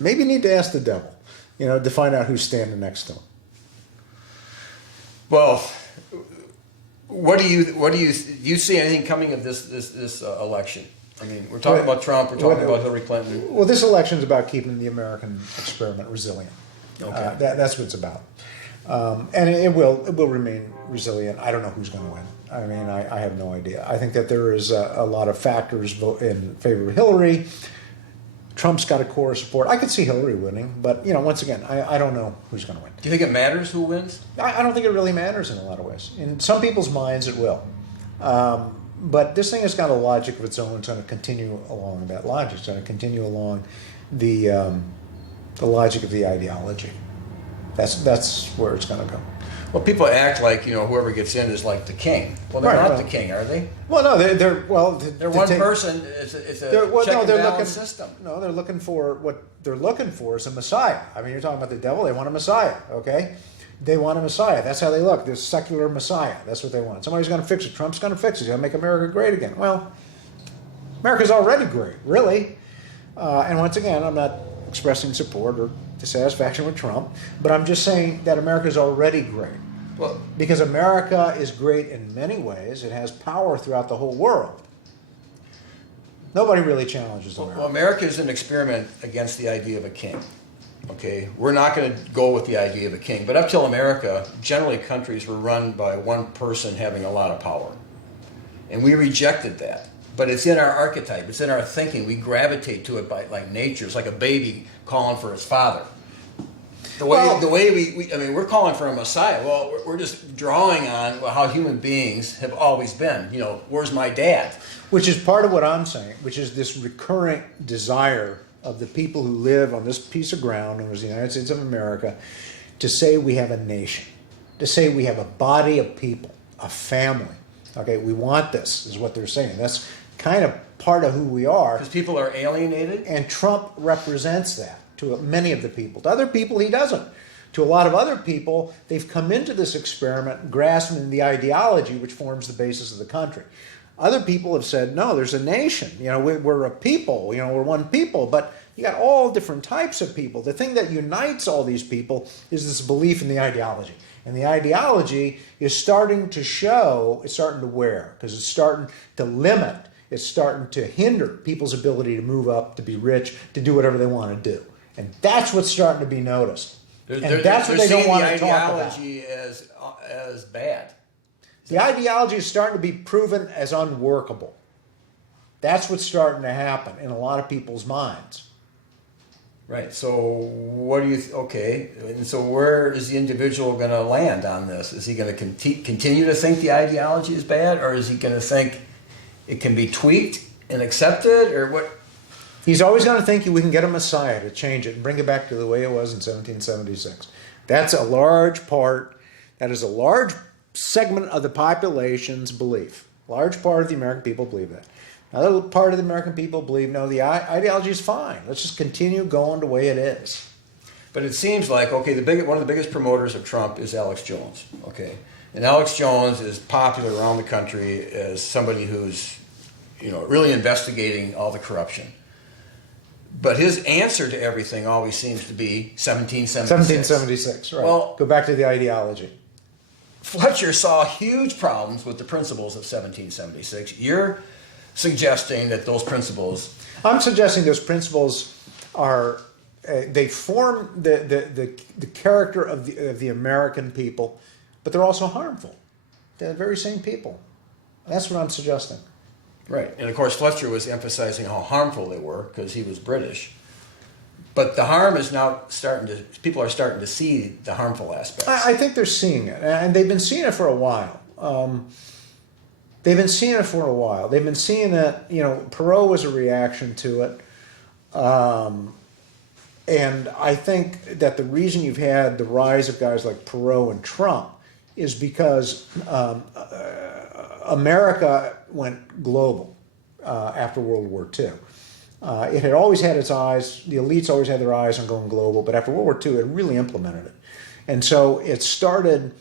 maybe you need to ask the devil, to find out who's standing next to him. Well, what do you see anything coming of this election? I mean, we're talking about Trump, we're talking about Hillary Clinton. Well, this election is about keeping the American experiment resilient. Okay. That's what it's about. And it will remain resilient. I don't know who's going to win. I mean, I have no idea. I think that there is a lot of factors in favor of Hillary. Trump's got a core support. I could see Hillary winning, but once again, I don't know who's going to win. Do you think it matters who wins? I don't think it really matters in a lot of ways. In some people's minds, it will. But this thing has got a logic of its own. It's going to continue along that logic. It's going to continue along the logic of the ideology. That's where it's going to go. Well, people act like whoever gets in is like the king. Well, they're not the king, are they? Well, no, they're one person. It's a check and balance system. No, they're looking for what they're looking for is a Messiah. I mean, you're talking about the devil. They want a Messiah. Okay, they want a Messiah. That's how they look. This secular Messiah. That's what they want. Somebody's going to fix it. Trump's going to fix it. He's going to make America great again. Well, America's already great, really. And once again, I'm not expressing support or dissatisfaction with Trump, but I'm just saying that America is already great. Well, because America is great in many ways. It has power throughout the whole world. Nobody really challenges America. Well, America is an experiment against the idea of a king. Okay, we're not going to go with the idea of a king. But up till America, generally countries were run by one person having a lot of power. And we rejected that. But it's in our archetype. It's in our thinking. We gravitate to it like nature. It's like a baby calling for its father. The way we're calling for a Messiah. Well, we're just drawing on how human beings have always been. Where's my dad? Which is part of what I'm saying, which is this recurrent desire of the people who live on this piece of ground known as the United States of America to say we have a nation, to say we have a body of people, a family, Okay, we want this, is what they're saying. That's kind of part of who we are. Because people are alienated? And Trump represents that to many of the people. To other people, he doesn't. To a lot of other people, they've come into this experiment grasping the ideology which forms the basis of the country. Other people have said, no, there's a nation. You know, we're a people. You know, we're one people. But you got all different types of people. The thing that unites all these people is this belief in the ideology. And the ideology is starting to show, it's starting to wear, because it's starting to limit, it's starting to hinder people's ability to move up, to be rich, to do whatever they want to do. And that's what's starting to be noticed. And that's what they don't want to talk about. The ideology as bad. The ideology is starting to be proven as unworkable. That's what's starting to happen in a lot of people's minds. Right. So what do you? Okay. And so where is the individual going to land on this? Is he going to continue to think the ideology is bad, or is he going to think it can be tweaked and accepted, or what? He's always going to think we can get a Messiah to change it and bring it back to the way it was in 1776. That's a large part. That is a large segment of the population's belief. Large part of the American people believe that. Another part of the American people believe, no, the ideology is fine. Let's just continue going the way it is. But it seems like, okay, one of the biggest promoters of Trump is Alex Jones, okay? And Alex Jones is popular around the country as somebody who's, really investigating all the corruption. But his answer to everything always seems to be 1776. 1776, right. Well, go back to the ideology. Fletcher saw huge problems with the principles of 1776. You're suggesting that those principles... I'm suggesting those principles are... they form the character of the American people, but they're also harmful. They're the very same people. That's what I'm suggesting. Right. And of course, Fletcher was emphasizing how harmful they were because he was British. But the harm is now people are starting to see the harmful aspects. I think they're seeing it, and they've been seeing it for a while. They've been seeing it for a while. They've been seeing that, Perot was a reaction to it. And I think that the reason you've had the rise of guys like Perot and Trump is because America went global after World War II. It had always had its eyes, the elites always had their eyes on going global, but after World War II, it really implemented it. And so it started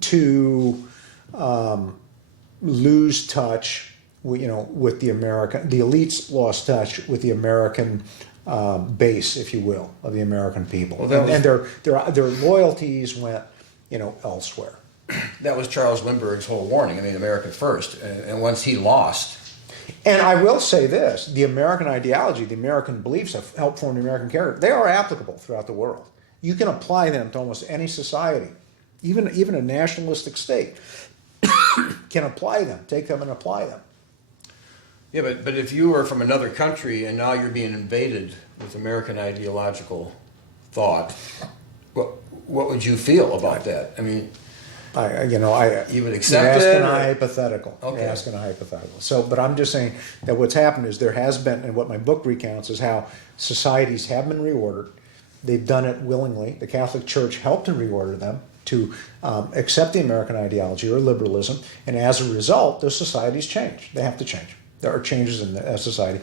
to lose touch, with the American, the elites lost touch with the American base, if you will, of the American people. Well, and their loyalties went, elsewhere. That was Charles Lindbergh's whole warning. I mean, America first. And once he lost... And I will say this, the American ideology, the American beliefs have helped form the American character. They are applicable throughout the world. You can apply them to almost any society. Even a nationalistic state can apply them, take them and apply them. Yeah, but if you were from another country and now you're being invaded with American ideological thought, what would you feel about that? I mean... you would accept it? You're asking a hypothetical. Okay. You're asking a hypothetical. So, but I'm just saying that what's happened is there has been, and what my book recounts is how societies have been reordered. They've done it willingly. The Catholic Church helped to reorder them to accept the American ideology or liberalism, and as a result, those societies change. They have to change. There are changes in the society.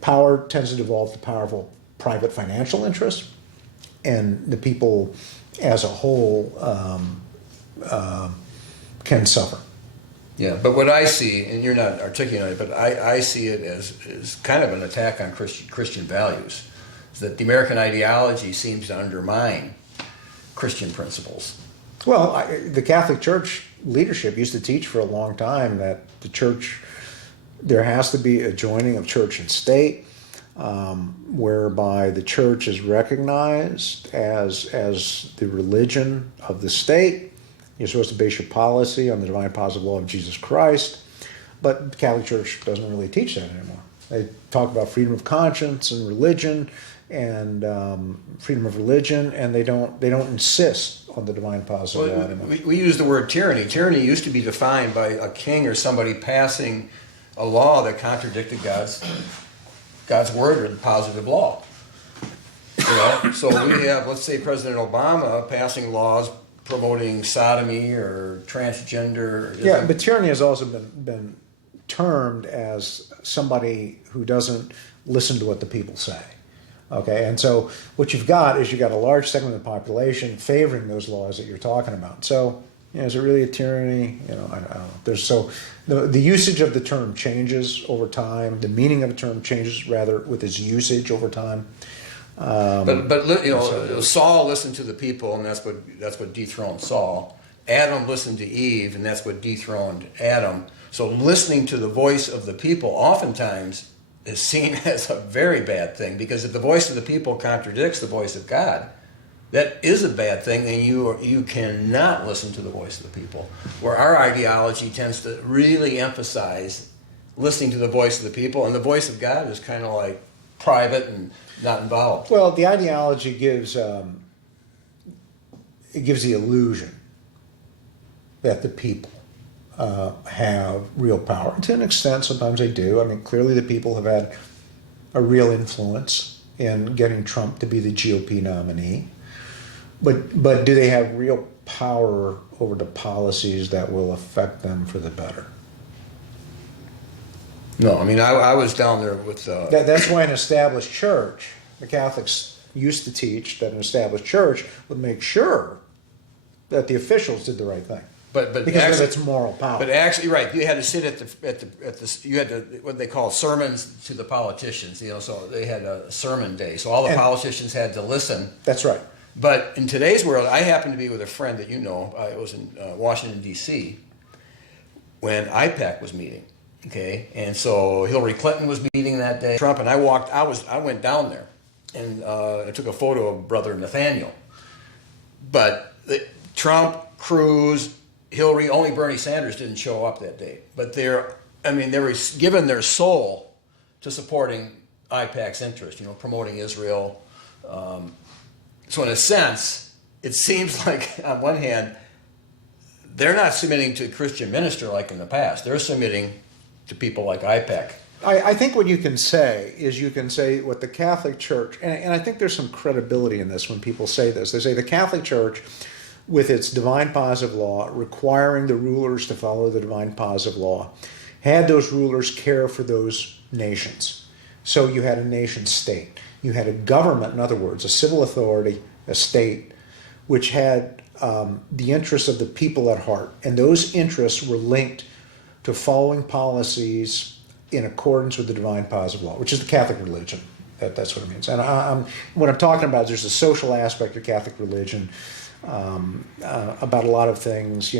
Power tends to devolve to powerful private financial interests, and the people as a whole can suffer. Yeah, but what I see, and you're not articulating it, but I see it as kind of an attack on Christian values, is that the American ideology seems to undermine Christian principles. Well, the Catholic Church leadership used to teach for a long time that the church, there has to be a joining of church and state, whereby the church is recognized as the religion of the state. You're supposed to base your policy on the divine positive law of Jesus Christ, but the Catholic Church doesn't really teach that anymore. They talk about freedom of conscience and religion, and freedom of religion, and they don't insist on the divine positive law anymore. We use the word tyranny. Tyranny used to be defined by a king or somebody passing a law that contradicted God's word or the positive law. So we have, let's say, President Obama passing laws promoting sodomy or transgender. Yeah, but tyranny has also been termed as somebody who doesn't listen to what the people say. Okay, and so what you've got is a large segment of the population favoring those laws that you're talking about. So, is it really a tyranny? I don't know. The usage of the term changes over time. The meaning of a term changes rather with its usage over time. Saul listened to the people, and that's what dethroned Saul. Adam listened to Eve, and that's what dethroned Adam. So listening to the voice of the people oftentimes is seen as a very bad thing, because if the voice of the people contradicts the voice of God, that is a bad thing, and you cannot listen to the voice of the people. Where our ideology tends to really emphasize listening to the voice of the people, and the voice of God is kind of like private and not involved. Well, the ideology gives the illusion that the people have real power. To an extent, sometimes they do. I mean, clearly the people have had a real influence in getting Trump to be the GOP nominee. But do they have real power over the policies that will affect them for the better? No, I mean, I was down there with... That's why an established church, the Catholics used to teach that an established church would make sure that the officials did the right thing. But because actually, of its moral power. But actually, right, you had to sit at the you had to, what they call sermons to the politicians. So they had a sermon day. So all the politicians had to listen. That's right. But in today's world, I happened to be with a friend that I was in Washington D.C. when IPAC was meeting. Okay, and so Hillary Clinton was meeting that day. Trump, and I went down there, and I took a photo of Brother Nathaniel. But Trump, Cruz, Hillary, only Bernie Sanders didn't show up that day. But they were given their soul to supporting IPAC's interest, promoting Israel. So in a sense, it seems like on one hand, they're not submitting to a Christian minister like in the past. They're submitting to people like IPAC. I think what you can say is what the Catholic Church, and I think there's some credibility in this when people say this. They say the Catholic Church, with its divine positive law, requiring the rulers to follow the divine positive law, had those rulers care for those nations. So you had a nation state. You had a government, in other words, a civil authority, a state, which had the interests of the people at heart. And those interests were linked to following policies in accordance with the divine positive law, which is the Catholic religion. That's what it means. And what I'm talking about is there's a social aspect of Catholic religion about a lot of things,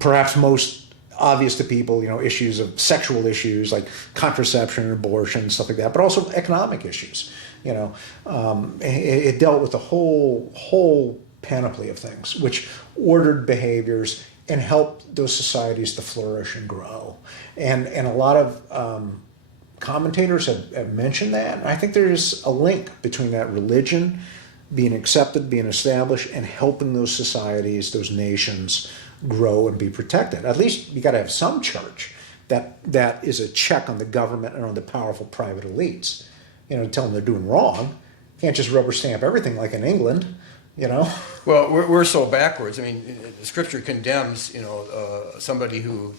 perhaps most obvious to people, issues of sexual issues like contraception and abortion, stuff like that, but also economic issues. It dealt with a whole panoply of things, which ordered behaviors and helped those societies to flourish and grow. And a lot of commentators have mentioned that. And I think there's a link between that religion being accepted, being established, and helping those societies, those nations grow and be protected. At least you got to have some church that is a check on the government and on the powerful private elites. To tell them they're doing wrong. You can't just rubber stamp everything like in England. Well, we're so backwards. I mean, the Scripture condemns, somebody who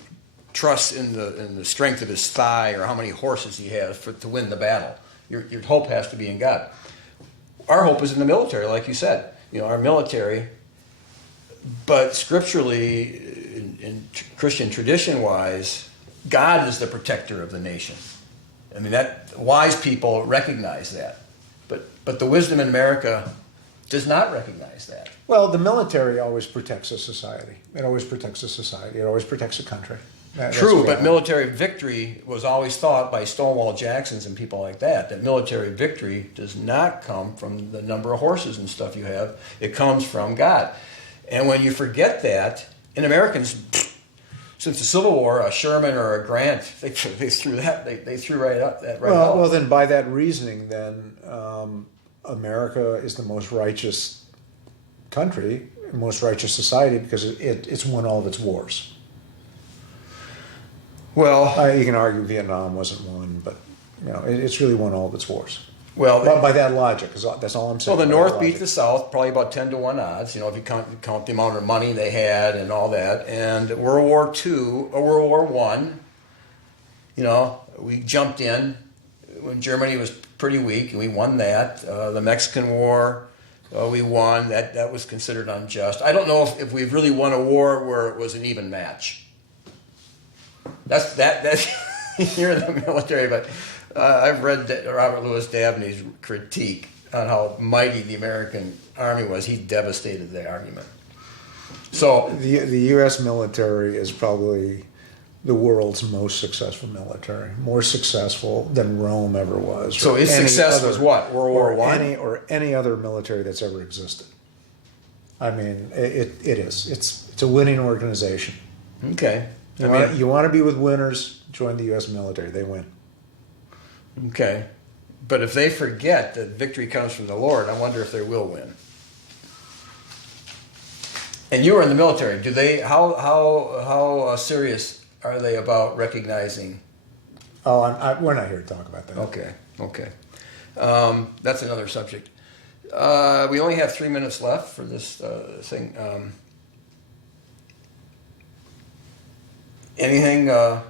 trusts in the strength of his thigh or how many horses he has to win the battle. Your hope has to be in God. Our hope is in the military, like you said. Our military. But scripturally, in Christian tradition-wise, God is the protector of the nation. I mean, that wise people recognize that. But the wisdom in America does not recognize that. Well, the military always protects a society. It always protects a society. It always protects a country. True, but military victory was always thought by Stonewall Jacksons and people like that military victory does not come from the number of horses and stuff you have. It comes from God. And when you forget that, and Americans, since the Civil War, a Sherman or a Grant, they threw that. They threw right up that right. Well, then by that reasoning, then America is the most righteous country, most righteous society because it's won all of its wars. Well, you can argue Vietnam wasn't won, but it's really won all of its wars. Well, By that logic, 'cause that's all I'm saying. well, the by that North beat logic. the South probably about 10-1 odds. You know, if you count the amount of money they had and all that. And World War II or World War One, you know, we jumped in when Germany was pretty weak, and we won that. The Mexican War, we won. That was considered unjust. I don't know if we've really won a war where it was an even match. That's you're in the military, but I've read Robert Louis Dabney's critique on how mighty the American Army was. He devastated the argument. So The U.S. military is probably the world's most successful military, more successful than Rome ever was. So or its any success other- was what? World War or One? any other military that's ever existed. I mean, it is. It's a winning organization. Okay. You want to be with winners, join the U.S. military. They win. Okay. But if they forget that victory comes from the Lord, I wonder if they will win. And you were in the military. Do they? How serious are they about recognizing? Oh, we're not here to talk about that. Okay. That's another subject. We only have 3 minutes left for this thing. Anything? I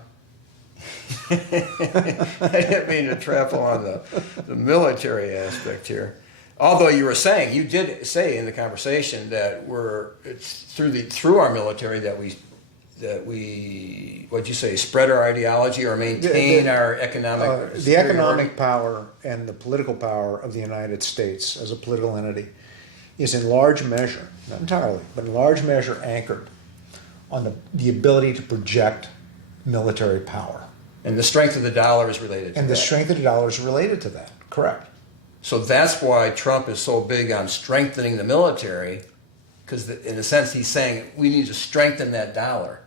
didn't mean to trample on the military aspect here. Although you did say in the conversation that it's through our military that we what'd you say, spread our ideology or maintain our economic the economic power and the political power of the United States as a political entity is in large measure, not entirely, but in large measure anchored on the ability to project military power. And the strength of the dollar is related to that. And the strength of the dollar is related to that, correct. So that's why Trump is so big on strengthening the military, because in a sense he's saying we need to strengthen that dollar.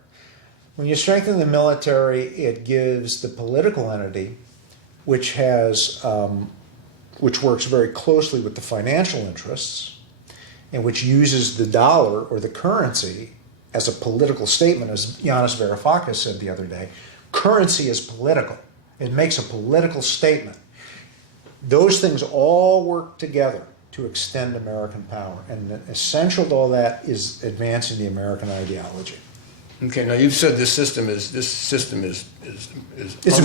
When you strengthen the military, it gives the political entity, which works very closely with the financial interests, and which uses the dollar or the currency as a political statement, as Yanis Varoufakis said the other day. Currency is political. It makes a political statement. Those things all work together to extend American power, and essential to all that is advancing the American ideology. Okay, now you've said this system is It's a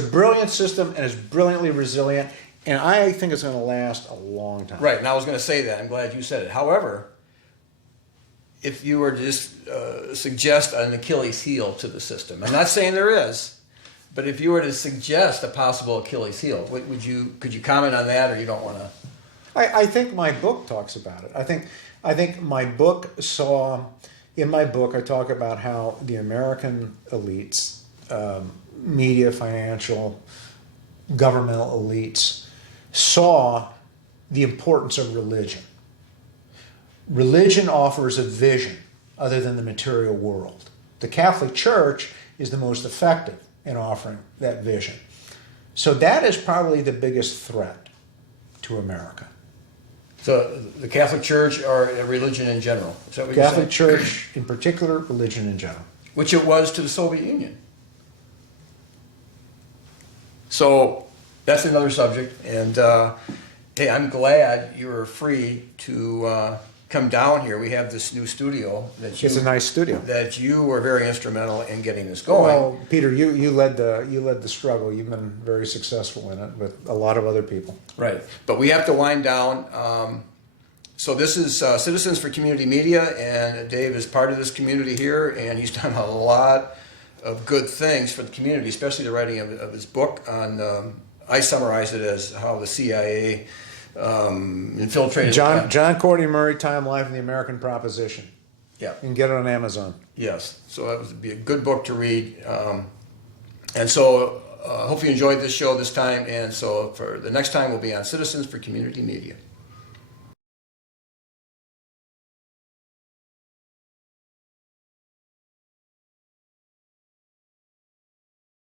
brilliant system, and it's brilliantly resilient, and I think it's going to last a long time. Right, and I was going to say that. I'm glad you said it. However, if you were to just suggest an Achilles heel to the system, I'm not saying there is, but if you were to suggest a possible Achilles heel, could you comment on that, or you don't want to? I think my book talks about it. I think my book in my book I talk about how the American elites, media, financial, governmental elites, saw the importance of religion. Religion offers a vision other than the material world. The Catholic Church is the most effective in offering that vision. So that is probably the biggest threat to America. So the Catholic Church or religion in general? Is that what you're Catholic saying? Church in particular, religion in general. Which it was to the Soviet Union. So that's another subject. And hey, I'm glad you were free to come down here. We have this new studio It's a nice studio. that you were very instrumental in getting this going. Well, Peter, you led the struggle. You've been very successful in it with a lot of other people. Right. But we have to wind down. So this is Citizens for Community Media, and Dave is part of this community here, and he's done a lot of good things for the community, especially the writing of his book on, I summarize it as how the CIA infiltrated. John Courtney Murray, Time, Life, and the American Proposition. Yeah. You can get it on Amazon. Yes. So that would be a good book to read. And so hope you enjoyed this show this time. And so for the next time, we'll be on Citizens for Community Media.